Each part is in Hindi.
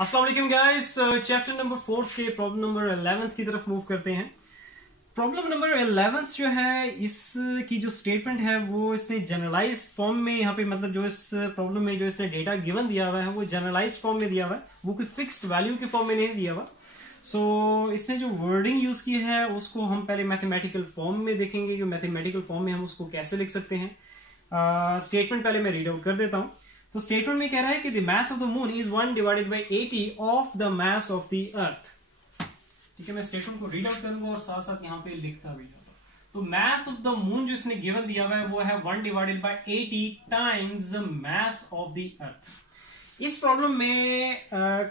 अस्सलाम वालेकुम गाइस, चैप्टर नंबर 4 के प्रॉब्लम नंबर 11 की तरफ मूव करते हैं। प्रॉब्लम नंबर 11 जो है इसकी जो स्टेटमेंट है वो इसने जनरलाइज फॉर्म में यहाँ पे मतलब जो इस प्रॉब्लम में जो इसने डेटा गिवन दिया हुआ है वो जनरलाइज फॉर्म में दिया हुआ है, वो कोई फिक्स्ड वैल्यू के फॉर्म में नहीं दिया हुआ। सो इसने जो वर्डिंग यूज की है उसको हम पहले मैथमेटिकल फॉर्म में देखेंगे कि मैथमेटिकल फॉर्म में हम उसको कैसे लिख सकते हैं। स्टेटमेंट पहले मैं रीड आउट कर देता हूं। तो स्टेटमेंट में कह रहा है कि the mass of the moon is 1 divided bye 80 of the mass of the earth. ठीक है, मैं स्टेटमेंट को रीड आउट करूंगा और साथ साथ यहाँ पे लिखता भी जाऊंगा। तो मास ऑफ द मून जो इसने गिवन दिया हुआ है वो है 1 divided bye 80 times the mass of the earth. इस प्रॉब्लम में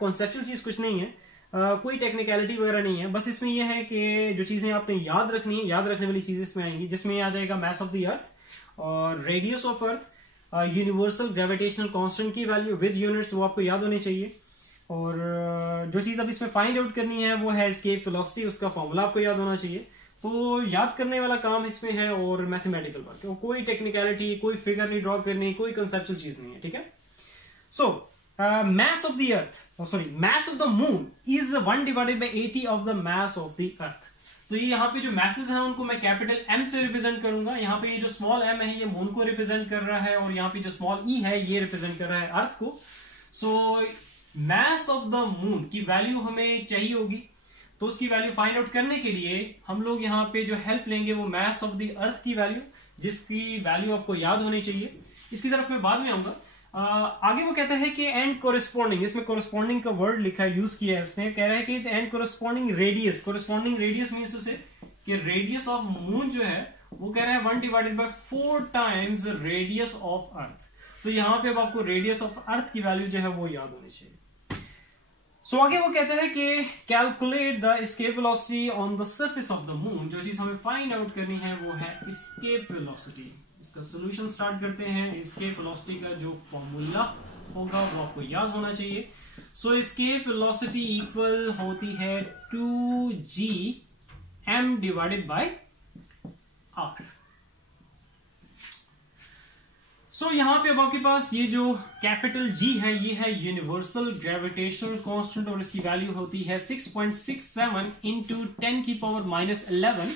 कॉन्सेप्चुअल चीज कुछ नहीं है, कोई टेक्निकलिटी वगैरह नहीं है, बस इसमें यह है कि जो चीजें आपने याद रखनी है, याद रखने वाली चीजें इसमें आएंगी, जिसमें आ जाएगा मास ऑफ द अर्थ और radius of earth, universal gravitational constant की वैल्यू विद यूनिट्स वो आपको याद होनी चाहिए। और जो चीज अब इसमें फाइंड आउट करनी है वो है एस्केप वेलोसिटी, उसका फॉर्मूला आपको याद होना चाहिए। तो याद करने वाला काम इसमें है और मैथमेटिकल वर्क, कोई टेक्निकलिटी, कोई फिगर नहीं ड्रॉ करनी, कोई कंसेप्चुअल चीज नहीं है। ठीक है, सो mass of the earth, mass of the moon is 1 divided by 80 of the mass of the earth। तो ये यहाँ पे जो masses हैं उनको मैं कैपिटल M से रिप्रेजेंट करूंगा। यहाँ पे ये जो स्मॉल m है ये मून को रिप्रेजेंट कर रहा है और यहाँ पे जो स्मॉल e है ये रिप्रेजेंट कर रहा है अर्थ को। सो mass of the moon की वैल्यू हमें चाहिए होगी, तो उसकी वैल्यू फाइंड आउट करने के लिए हम लोग यहाँ पे जो हेल्प लेंगे वो mass of the earth की वैल्यू, जिसकी वैल्यू आपको याद होनी चाहिए। इसकी तरफ मैं बाद में आऊंगा। आगे वो कहता है कि एंड कोरिस्पॉन्डिंग, इसमें कोरिस्पॉन्डिंग का वर्ड लिखा है, यूज किया है इसने। कह रहा है कि एंड कोरिस्पॉन्डिंग रेडियस मींस से कि रेडियस ऑफ मून जो है वो कह रहा है 1 divided by 4 times radius of अर्थ। तो यहां पे अब आपको रेडियस ऑफ अर्थ की वैल्यू जो है वो याद होनी चाहिए। सो आगे वो कहता है कि calculate the escape velocity on the surface of the moon. जो चीज हमें फाइंड आउट करनी है वो है एस्केप वेलोसिटी। इसका सोल्यूशन स्टार्ट करते हैं। एस्केप वेलोसिटी का जो फॉर्मूला होगा वो आपको याद होना चाहिए। सो एस्केप वेलोसिटी इक्वल होती है 2g m divided by r। सो यहां पे अब आपके पास ये जो कैपिटल G है ये है यूनिवर्सल ग्रेविटेशनल कांस्टेंट और इसकी वैल्यू होती है 6.67 इंटू 10 की पावर -11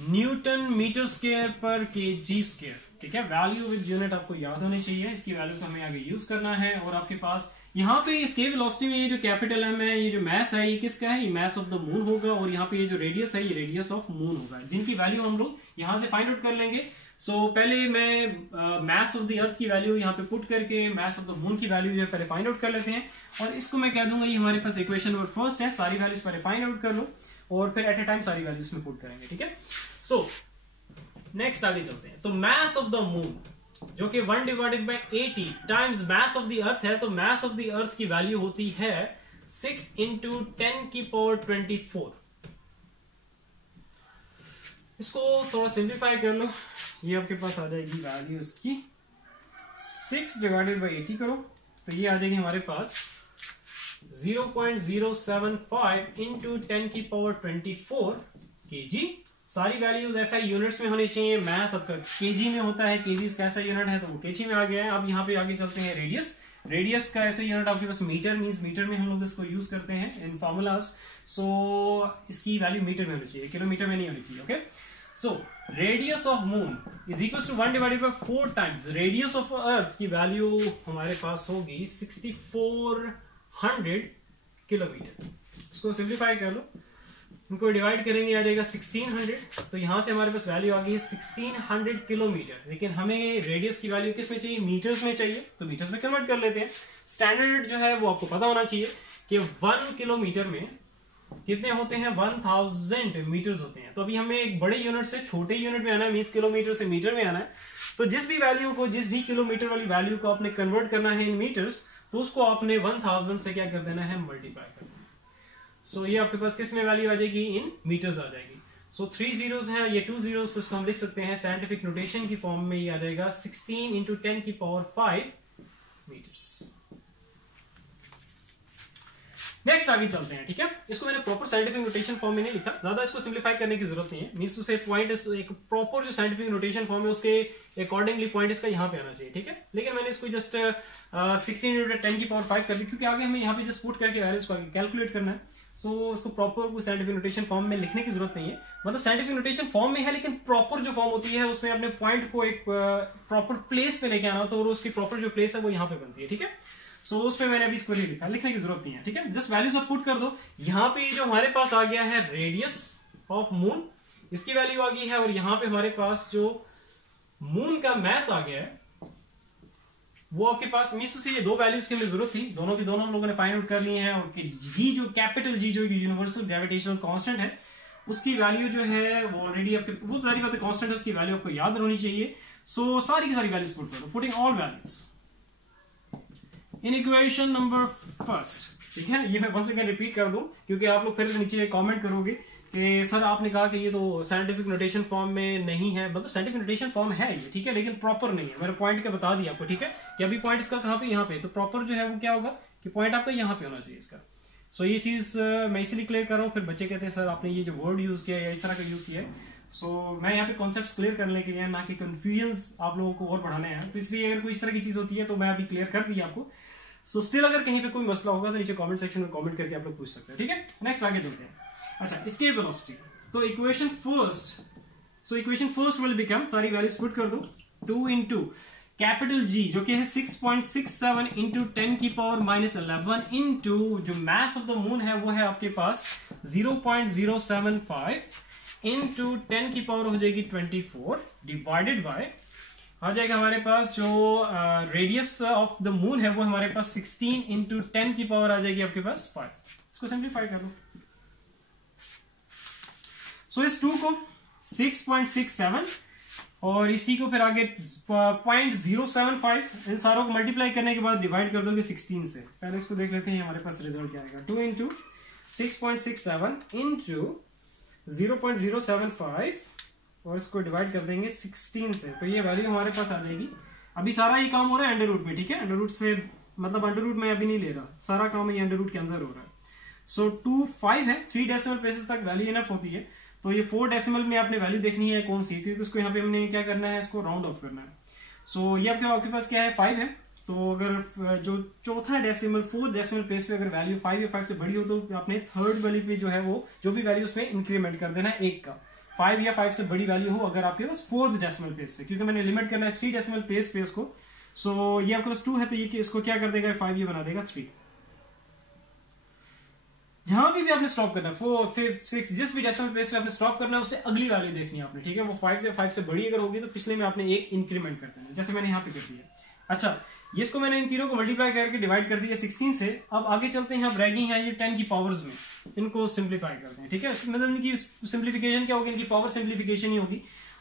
न्यूटन मीटर स्क्वायर पर केजी स्क्वायर। ठीक है, वैल्यू विद यूनिट आपको याद होनी चाहिए, इसकी वैल्यू को हमें आगे यूज करना है। और आपके पास यहाँ पे एस्केप वेलोसिटी में ये जो कैपिटल एम है, ये जो मास है ये किसका है, ये मास ऑफ द मून होगा। और यहाँ पे ये जो रेडियस है ये रेडियस ऑफ मून होगा, जिनकी वैल्यू हम लोग यहाँ से फाइंड आउट कर लेंगे। सो पहले मैं मास ऑफ द अर्थ की वैल्यू यहाँ पे पुट करके मास ऑफ द मून की वैल्यू जो है पहले फाइंड आउट कर लेते हैं। और इसको मैं कह दूंगा ये हमारे पास इक्वेशन नंबर फर्स्ट है, सारी वैल्यूज पहले फाइंड आउट कर लो और फिर एट ए टाइम सारी वैल्यूज में पुट करेंगे। ठीक है, सो नेक्स्ट आगे चलते हैं। तो मास ऑफ द मून जो कि 1 divided bye 80 times mass of the earth है, तो मास ऑफ द अर्थ की वैल्यू होती है 6 इंटू 10 की पावर 24। इसको थोड़ा सिंप्लीफाई कर लो, ये आपके पास आ जाएगी वैल्यू इसकी 6 डिवाइडेड बाय 80 करो तो ये आ जाएगी हमारे पास 0.075 इंटू 10 की पावर 24 केजी। सारी वैल्यूज ऐसा यूनिट्स में होनी चाहिए। मास आपका केजी में होता है, केजी कैसा यूनिट है तो वो केजी में आ गया है। अब यहाँ पे आगे चलते हैं रेडियस का ऐसे यूनिट आपके पास मीटर, मींस मीटर में हम लोग इसको यूज करते हैं इन फॉर्मूलाज। सो इसकी वैल्यू मीटर में होनी चाहिए, किलोमीटर में नहीं होनी चाहिए। Okay, so radius of moon is equal to 1 divided by 4 times radius of earth की वैल्यू हमारे पास होगी 6400 किलोमीटर। इसको सिंप्लीफाई कर लो, इनको डिवाइड करेंगे आ जाएगा 1600। तो यहां से हमारे पास वैल्यू आ गई है 1600 किलोमीटर। लेकिन हमें रेडियस की वैल्यू किस में चाहिए, मीटर्स में चाहिए, तो मीटर्स में कन्वर्ट कर लेते हैं। स्टैंडर्ड जो है वो आपको पता होना चाहिए कि 1 किलोमीटर में कितने होते हैं, 1000 मीटर्स होते हैं। तो अभी हमें एक बड़े यूनिट से छोटे यूनिट में आना है, 20 किलोमीटर से मीटर में आना है। तो जिस भी वैल्यू को, जिस भी किलोमीटर वाली वैल्यू को आपने कन्वर्ट करना है इन मीटर्स, तो उसको आपने 1000 से क्या कर देना है, मल्टीप्लाई कर देना है। सो ये आपके पास किस में वैल्यू आ जाएगी, इन मीटर्स आ जाएगी। सो 3 जीरोस हैं, ये 2 जीरोस, तो इसको हम लिख सकते हैं साइंटिफिक नोटेशन की फॉर्म में, ये आ जाएगा 16 इंटू 10 की पावर 5 मीटर्स। नेक्स्ट आगे चलते हैं, ठीक है। इसको मैंने प्रॉपर साइंटिफिक नोटेशन फॉर्म में नहीं लिखा, ज्यादा इसको सिंप्लीफाई करने की जरूरत नहीं है। मींस टू से पॉइंट एक प्रॉपर जो साइंटिफिक नोटेशन फॉर्म है उसके अकॉर्डिंगली पॉइंट इसका यहाँ पे आना चाहिए, ठीक है। लेकिन मैंने इसको जस्ट 16 × 10⁵ कर दी, क्योंकि आगे हमें यहाँ पे जस्ट पुट करके वैल्यूज को आगे कैलकुलेट करना है। सो उसको प्रॉपर साइंटिफिक नोटेशन फॉर्म में लिखने की जरूरत नहीं है। मतलब साइंटिफिक नोटेशन फॉर्म में है, लेकिन प्रॉपर जो फॉर्म होती है उसमें अपने पॉइंट को एक प्रॉपर प्लेस पे लेके आना, तो उसकी प्रॉपर जो प्लेस है वो यहाँ पे बनती है, ठीक है। सो उस पे मैंने अभी इसको नहीं लिखा, लिखने की जरूरत नहीं है, ठीक है। जस्ट वैल्यूज आप पुट कर दो। यहाँ पे जो हमारे पास आ गया है रेडियस ऑफ मून, इसकी वैल्यू आ गई है, और यहाँ पे हमारे पास जो मून का मैस आ गया है वो आपके पास मीन्स से ये दो वैल्यूज की हमें जरूरत थी, दोनों की दोनों हम लोगों ने फाइंड आउट कर लिए हैं। और जी जो कैपिटल जी जो यूनिवर्सल ग्रेविटेशनल कांस्टेंट है उसकी वैल्यू जो है वो ऑलरेडी आपके वो सारी बातें कांस्टेंट है, उसकी वैल्यू आपको याद होनी चाहिए। सो सारी की सारी वैल्यूज पुट कर दो, putting all values in equation number first, ठीक है। ये मैं वंस अगेन रिपीट कर दूं, क्योंकि आप लोग फिर नीचे कमेंट करोगे कि सर आपने कहा कि ये तो साइंटिफिक नोटेशन फॉर्म में नहीं है। मतलब साइंटिफिक नोटेशन फॉर्म है ये, ठीक है, लेकिन प्रॉपर नहीं है। मैंने पॉइंट का बता दिया आपको, ठीक है, कि अभी पॉइंट इसका कहाँ पे, यहाँ पे। तो प्रॉपर जो है वो क्या होगा कि पॉइंट आपका यहाँ पे होना चाहिए इसका। सो ये चीज मैं इसलिए क्लियर कर रहा हूँ, फिर बच्चे कहते हैं सर आपने ये जो वर्ड यूज किया या इस तरह का यूज किया है। सो मैं यहाँ पे कॉन्सेप्ट क्लियर करने के लिए, ना कि कंफ्यूजन आप लोगों को और बढ़ाने हैं। तो इसलिए अगर कोई इस तरह की चीज होती है तो मैं अभी क्लियर कर दी आपको। सो स्टिल अगर कहीं पे कोई मसला होगा तो नीचे कमेंट सेक्शन में कमेंट करके आप लोग पूछ सकते हैं, ठीक है। नेक्स्ट आगे चलते हैं। अच्छा, इसके वेलोसिटी, तो इक्वेशन फर्स्ट विल बिकम, सारी वैल्यूज पुट कर दो, 2 × कैपिटल जी जो कि है 6.67 × 10⁻11 इंटू जो मास ऑफ द मून है वो है आपके पास 0.075 इंटू 10 की पावर हो जाएगी 24 डिवाइडेड बाय आ जाएगा हमारे पास जो रेडियस ऑफ द मून है वो हमारे पास 16 × 10 की पावर आ जाएगी आपके पास 5। इसको सिंप्लीफाई कर लो। सो इस 2 को 6.67 और इसी को फिर आगे 0.075 इन सारों को मल्टीप्लाई करने के बाद डिवाइड कर दोगे 16 से। पहले इसको देख लेते हैं हमारे पास रिजल्ट क्या आएगा। 2 × 6.67 इंटू 0.075 और इसको डिवाइड कर देंगे 16 से, तो ये वैल्यू हमारे पास आ जाएगी। अभी सारा ये काम हो रहा है अंडर रूट में, ठीक है। अंडर रूट से मतलब अंडर रूट में अभी नहीं ले रहा, सारा काम ये अंडर रूट के अंदर हो रहा है। सो 25 है, 3 डेसिमल प्लेसेस तक वैल्यू इनफ होती है। तो ये 4 डेसिमल में आपने वैल्यू देखनी है कौन सी, क्योंकि उसको यहाँ पे हमने क्या करना है, इसको राउंड ऑफ करना है। सो ये आपके पास क्या है, 5 है। तो अगर जो चौथा डेसिमल 4 डेसिमल प्लेस पे अगर वैल्यू 5 या 5 से बड़ी हो तो आपने थर्ड वाली पे जो है वो जो भी वैल्यू उसमें इंक्रीमेंट कर देना है 1 का। 5 या 5 से बड़ी वैल्यू हो अगर आपके पास 4th डेसिमल प्लेस पे, क्योंकि मैंने लिमिट करना है 3 डेसिमल प्लेस पे उसको। सो ये आपके पास 2 है तो ये इसको क्या कर देगा 5, ये बना देगा 3। जहां भी आपने स्टॉप करना है 4, 5, 6 जिस भी डेसिमल प्लेस पे आपने स्टॉप करना है उससे अगली वैल्यू देखनी है आपने, ठीक है। वो 5 से बड़ी अगर होगी तो पिछले में आपने एक इंक्रीमेंट कर देना, जैसे मैंने यहाँ पे कर दिया। अच्छा, ये इसको मैंने इन तीनों को मल्टीप्लाई करके डिवाइड कर दिया 16 से। अब आगे चलते हैं, अब रैगिंग है ये 10 की पावर्स में, इनको सिंप्लीफाई करते हैं, ठीक है। मतलब इनकी सिंप्लीफिकेशन क्या होगी, इनकी पावर सिंप्लीफिकेशन ही होगी,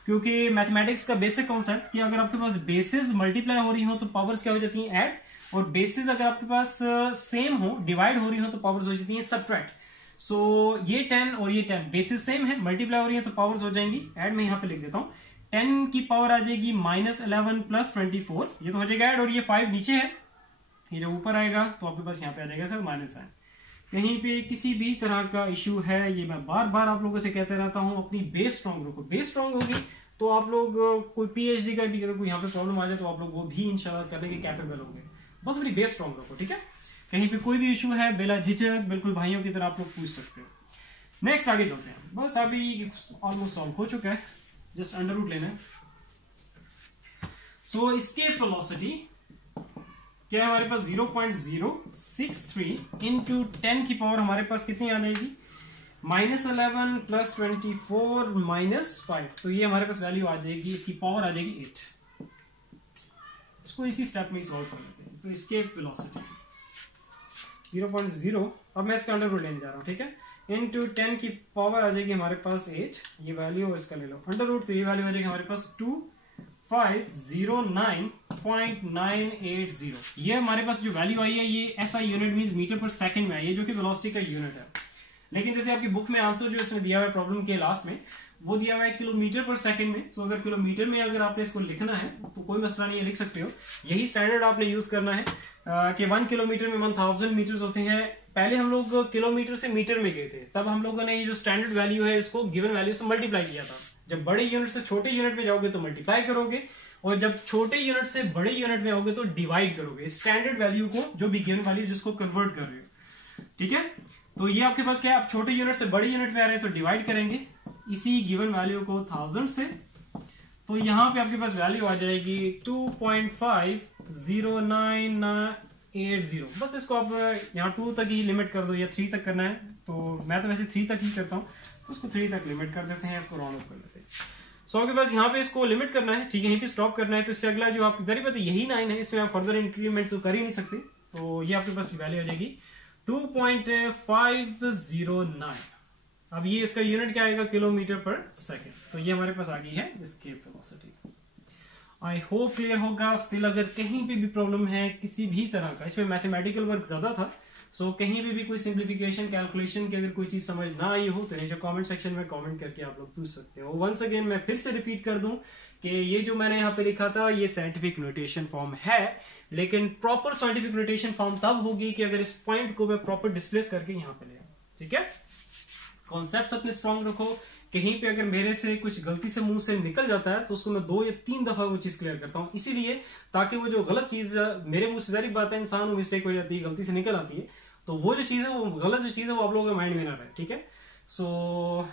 क्योंकि मैथमेटिक्स का बेसिक कॉन्सेप्ट कि अगर आपके पास बेसिस मल्टीप्लाई हो रही हो तो पावर्स क्या हो जाती हैं, ऐड, और बेसिस अगर आपके पास सेम हो, डिवाइड हो रही हो तो पावर्स हो जाती हैं सब्ट्रैक्ट। सो ये 10 और ये 10 बेसिस सेम है, मल्टीप्लाई हो रही है तो पावर्स हो जाएंगी ऐड। मैं यहाँ पे लिख देता हूँ, 10 की पावर आ जाएगी -11 + 24, ये तो हो जाएगा ऐड, और ये 5 नीचे है, ये जब ऊपर आएगा तो आपके पास यहाँ पे आ जाएगा सर -9। कहीं पे किसी भी तरह का इश्यू है, ये मैं बार बार आप लोगों से कहते रहता हूँ, अपनी बेस स्ट्रॉन्ग रखो। बेस स्ट्रॉन्ग होगी तो आप लोग कोई PhD का भी अगर कोई यहाँ पे प्रॉब्लम आ जाए तो आप लोग वो भी इंशाल्लाह करने के कैपेबल होंगे। बस अपनी बेस स्ट्रॉन्ग रखो, ठीक है। कहीं पे कोई भी इशू है बिला झिझक बिल्कुल भाइयों की तरह आप लोग पूछ सकते हो। नेक्स्ट आगे चलते हैं, बस अभी ऑलमोस्ट सॉल्व हो चुका है, जस्ट अंडर रूट लेना है। सो इसके वेलोसिटी क्या है हमारे पास 0.063 इंटू 10 की पावर हमारे पास कितनी आ जाएगी, -11 + 24 - 5, तो ये हमारे पास वैल्यू आ जाएगी, इसकी पावर आ जाएगी 8। इसको इसी स्टेप में सॉल्व कर लेते हैं। तो इसके वेलोसिटी 0.0, अब मैं इसका अंडर रूट लेने जा रहा हूं, ठीक है, इंटू 10 की पावर आ जाएगी हमारे पास 8, ये वैल्यू इसका ले लो अंडर रूट, तो ये वैल्यू आ जाएगी हमारे पास 2509.980। ये हमारे पास जो वैल्यू आई है ये ऐसा यूनिट मींस मीटर पर सेकंड में आई है, जो कि वेलोसिटी का यूनिट है। लेकिन जैसे आपकी बुक में आंसर जो इसमें दिया हुआ है प्रॉब्लम के लास्ट में, वो दिया हुआ है किलोमीटर पर सेकंड में। सो अगर किलोमीटर में अगर आपने इसको लिखना है तो कोई मसला नहीं है, लिख सकते हो। यही स्टैंडर्ड आपने यूज करना है कि 1 किलोमीटर में 1000 मीटर्स होते हैं। पहले हम लोग किलोमीटर से मीटर में गए थे, तब हम लोगों ने ये जो स्टैंडर्ड वैल्यू है इसको गिवन वैल्यू से मल्टीप्लाई किया था। जब बड़े यूनिट से छोटे यूनिट में जाओगे तो मल्टीप्लाई करोगे, और जब छोटे यूनिट से बड़े यूनिट में आओगे तो डिवाइड करोगे स्टैंडर्ड वैल्यू को, जो भी गिवन वैल्यू जिसको कन्वर्ट कर रहे हो। ठीक है, तो ये आपके पास क्या है, आप छोटे यूनिट से बड़े यूनिट में आ रहे हैं तो डिवाइड करेंगे इसी गिवन वैल्यू को 1000 से, तो यहां पे आपके पास वैल्यू आ जाएगी 2.50980। बस इसको आप यहाँ 2 तक ही लिमिट कर दो, या 3 तक करना है तो मैं तो वैसे 3 तक ही करता हूँ, तो उसको 3 तक लिमिट कर देते हैं, इसको राउंड ऑफ कर लेते हैं। सो आपके पास यहाँ पे इसको लिमिट करना है, ठीक है, यहीं पे स्टॉप करना है। तो इससे अगला जो आप जरिए पता यही 9 है, इसमें आप फर्दर इंक्रीमेंट तो कर ही नहीं सकते, तो ये आपके पास वैल्यू आ जाएगी 2.509। अब ये इसका यूनिट क्या आएगा, किलोमीटर पर सेकेंड। तो ये हमारे पास आ गई है escape velocity. I hope clear होगा। स्टिल अगर कहीं पे भी प्रॉब्लम है किसी भी तरह का, इसमें मैथमेटिकल वर्क ज्यादा था, सो कहीं पे भी कोई सिंप्लीफिकेशन कैलकुलेशन की अगर कोई चीज समझ ना आई हो तो नीचे कमेंट सेक्शन में कमेंट करके आप लोग पूछ सकते हो। वंस अगेन मैं फिर से रिपीट कर दूं कि ये जो मैंने यहाँ पे लिखा था ये साइंटिफिक नोटेशन फॉर्म है, लेकिन प्रॉपर साइंटिफिक नोटेशन फॉर्म तब होगी कि अगर इस पॉइंट को मैं प्रॉपर डिस्प्लेस करके यहाँ पे ले आऊं। ठीक है, कॉन्सेप्ट अपने स्ट्रॉन्ग रखो। कहीं पे अगर मेरे से कुछ गलती से मुंह से निकल जाता है तो उसको मैं 2 या 3 दफा वो चीज क्लियर करता हूं, इसीलिए ताकि वो जो गलत चीज मेरे मुंह से, सारी बात है, इंसान मिस्टेक हो जाती है, गलती से निकल आती है, तो वो जो चीज है, वो गलत जो चीज है वो आप लोगों के माइंड में ना रहे। ठीक है, सो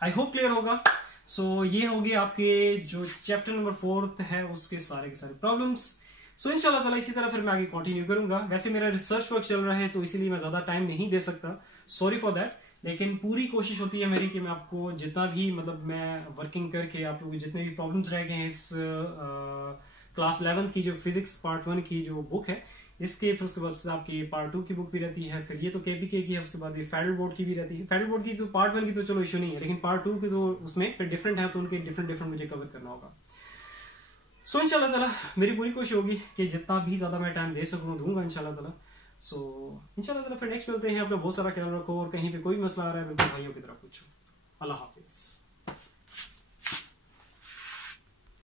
आई होप क्लियर होगा। सो ये होगी आपके जो चैप्टर नंबर 4 है उसके सारे के सारे प्रॉब्लम्स। सो इंशाल्लाह ताला इसी तरह फिर मैं आगे कंटिन्यू करूंगा। वैसे मेरा रिसर्च वर्क चल रहा है तो इसीलिए मैं ज्यादा टाइम नहीं दे सकता, सॉरी फॉर दैट, लेकिन पूरी कोशिश होती है मेरी कि मैं आपको जितना भी मतलब मैं वर्किंग करके आप लोग जितने भी प्रॉब्लम्स रह गए हैं इस क्लास 11th की जो फिजिक्स पार्ट 1 की जो बुक है इसके, फिर उसके बाद आपकी पार्ट 2 की बुक भी रहती है, फिर ये तो केपीके की है, उसके बाद ये फेडरल बोर्ड की भी रहती है। फेडरल बोर्ड की तो पार्ट 1 की तो चलो इश्यू नहीं है, लेकिन पार्ट 2 की तो उसमें फिर डिफरेंट है, तो उनके डिफरेंट मुझे कवर करना होगा। सो इंशाल्लाह ताला मेरी पूरी कोशिश होगी कि जितना भी ज्यादा मैं टाइम दे सकूँ दूंगा इंशाल्लाह ताला। सो इंशाल्लाह ताला फिर नेक्स्ट मिलते हैं। अपना बहुत सारा ख्याल रखो, और कहीं पे कोई मसला आ रहा है बिल्कुल भाइयों की तरह पूछो। अल्लाह हाफिज।